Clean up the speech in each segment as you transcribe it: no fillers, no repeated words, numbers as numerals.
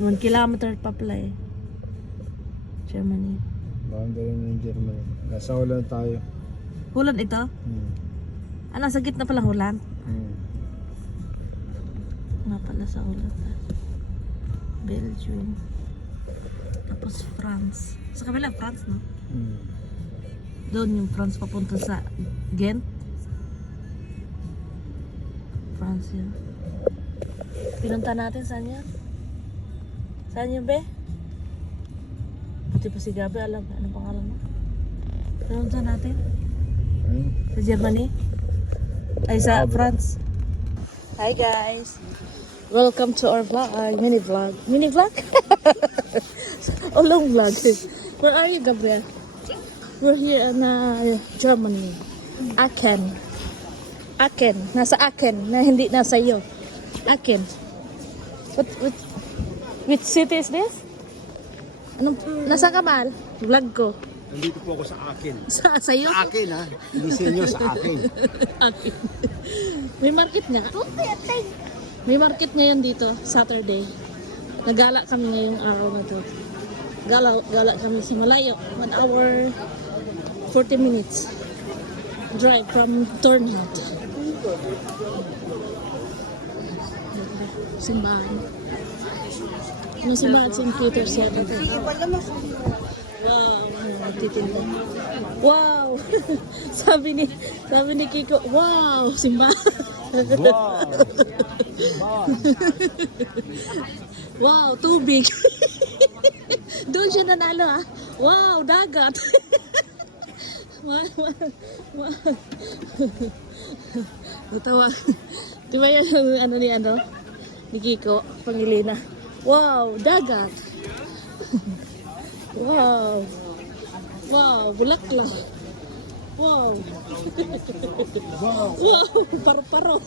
1 kilometer pa pala eh. Germany. Boundary ng Germany. Nasa Holland tayo. Holland ito? Ah, nasa gitna pala Holland? Nga pala sa Holland. Belgium. Tapos France. Sa kabila, France, no? Doon yung France papunta sa Ghent. France yun. Pinunta natin, saan yan? Saan yun, be? Buti pa si Gabi, alam ka, anong pangalan mo? Pinunta natin? Sa Germany? Ay, sa France. Hi guys! Welcome to our vlog, mini vlog. Mini vlog? O long vlog. Where are you, Gabriel? We're here in Germany. Aachen. Aachen. Nasa Aachen. Na hindi nasa iyo. Aachen. Which city is this? Anong, nasa Kamal? Vlog ko. Nandito po ako sa akin. Sa iyo? Sa akin ha. Hindi sa inyo, sa akin. Akin. May market nga. May market ngayon dito, Saturday. Nagala kami ngayong araw na to. Gala kami sa malayo. 1 hour, 40 minutes. Drive from Turnhout. Simbahan. Yung simbahan, St. Peter 7. Wow, nagtitinda. Wow! sabi ni Kiko, wow, simbahan. Wow! Wow, tubig. Doon siya nanalo ah. Wow, dagat. Wow. Natawa. Di ba yan yung ni Kiko, Pangilina. Wow, dagat. Wow. Wow, bulaklak. Wow. Wow, paro-paro.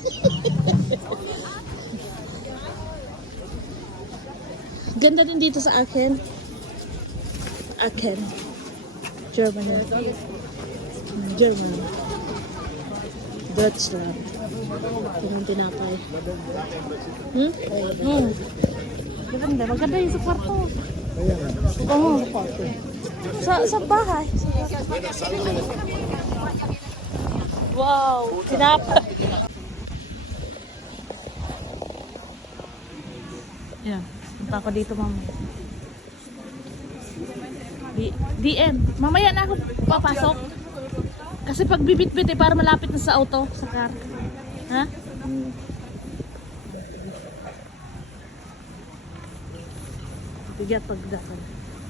Ganda din dito sa Aachen. Aachen. Germany. Germany. Deutschland. Ito yung tinapay. Maganda. Maganda yung sa kwarto. Oo. Sa bahay. Wow. Tinapay. Yeah. Punta ako dito, mama. The end. Mamaya na ako papasok. Kasi pag bibit-bit para malapit na sa auto, sa car. Ha? Bigat pagdakan.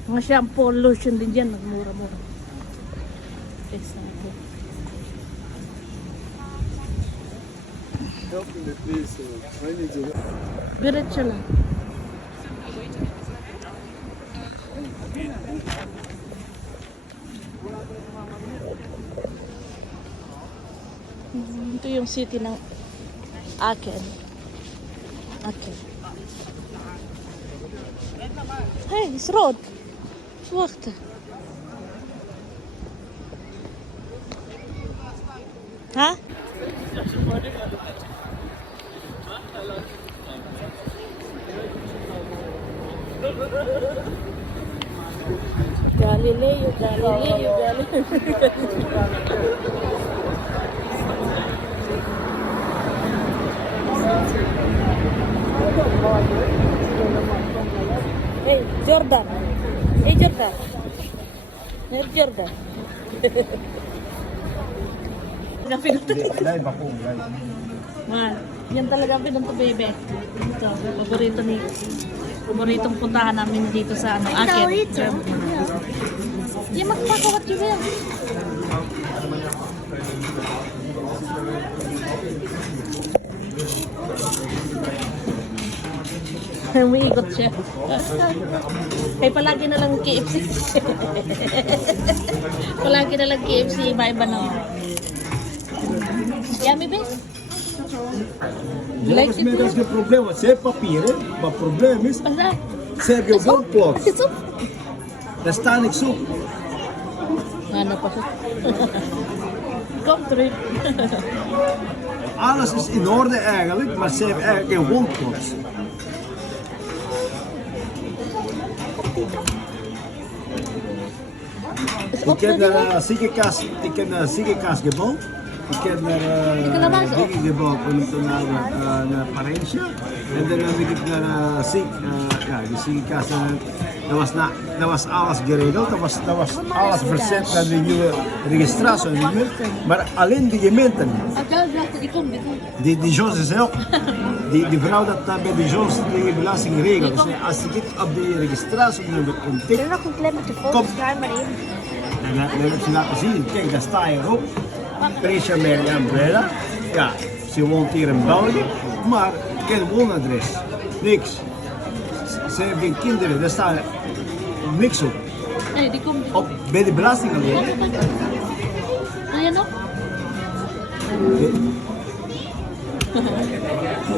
Mga shampoo, lotion din dyan, nagmura-mura. Test na ito. Diretso lang. Ito yung city ng Aachen. Aachen. Hey, it's road. Wacht. Ha? Galileo. Hey, Jordan. Hey, Jordan. Hey, Jordan. Live ako. Man, yan talaga ang pinunto, baby. Ito, paboritong puntahan namin dito sa Aachen. Di magpakawat yun yan. Umiikot siya. Kaya palagi na lang KFC. Palagi na lang KFC, iba-iba naman. Yummy, babe? Like it too? geen probleem, want ze heeft papieren. Maar het probleem is, ze hebben je wondklok. Is op? Daar staat niks op. Ano pa siya? Kom terug. Alles is in orde eigenlijk, maar ze heeft eigenlijk geen wondklok. dito. Is Ik op na heb din. naar ziekenkaas gebouwd. Ik heb naar Ikaw dingen gebouwd naar Parijsje. En dan heb ik naar de ziekenkaas. Dat was alles geregeld. Dat was alles verzet naar de nieuwe registratienummer. Maar alleen de gemeenten. Die Jones is ook. Die vrouw dat daar bij de Jones de belasting regelt. Dus als je dit op die registratienummer intikt. Er nog een klein beetje vol, Kom. dus draai maar in. En dan heb ze laten zien, kijk, daar sta je op. Prisha Mary Umbrella. Ja, ze woont hier in België, maar geen woonadres. Niks. Ze heeft geen kinderen, daar staat niks op. Nee, die komt. Bij de belasting alleen. Wil je nog?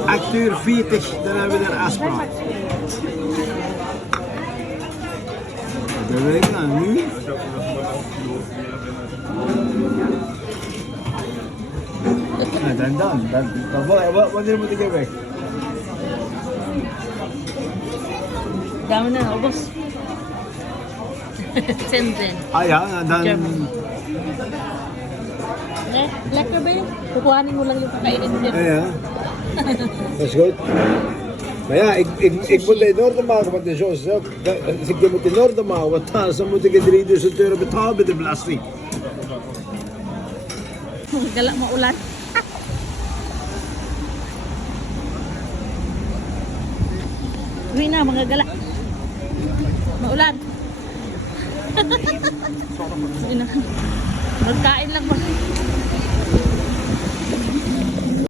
Acteur 40, dan hebben we een afspraak. Dat weet ik nou nu. Ja, wanneer moet ik er weg? Dami na, ubos. Tenzin. Ah ja, dan... Lekker ba yun? Kukuhanin mo lang yung kakainin mo. Ja. Dat is goed. Maar ja, ik moet in orde maken, want de Jos is ook. Dus ik moet in orde maken, want anders moet ik 3000 euro betalen bij de belasting. Galak maulan. Uwi na, mga gala. Maulan. Uwi na. Magkain lang ba?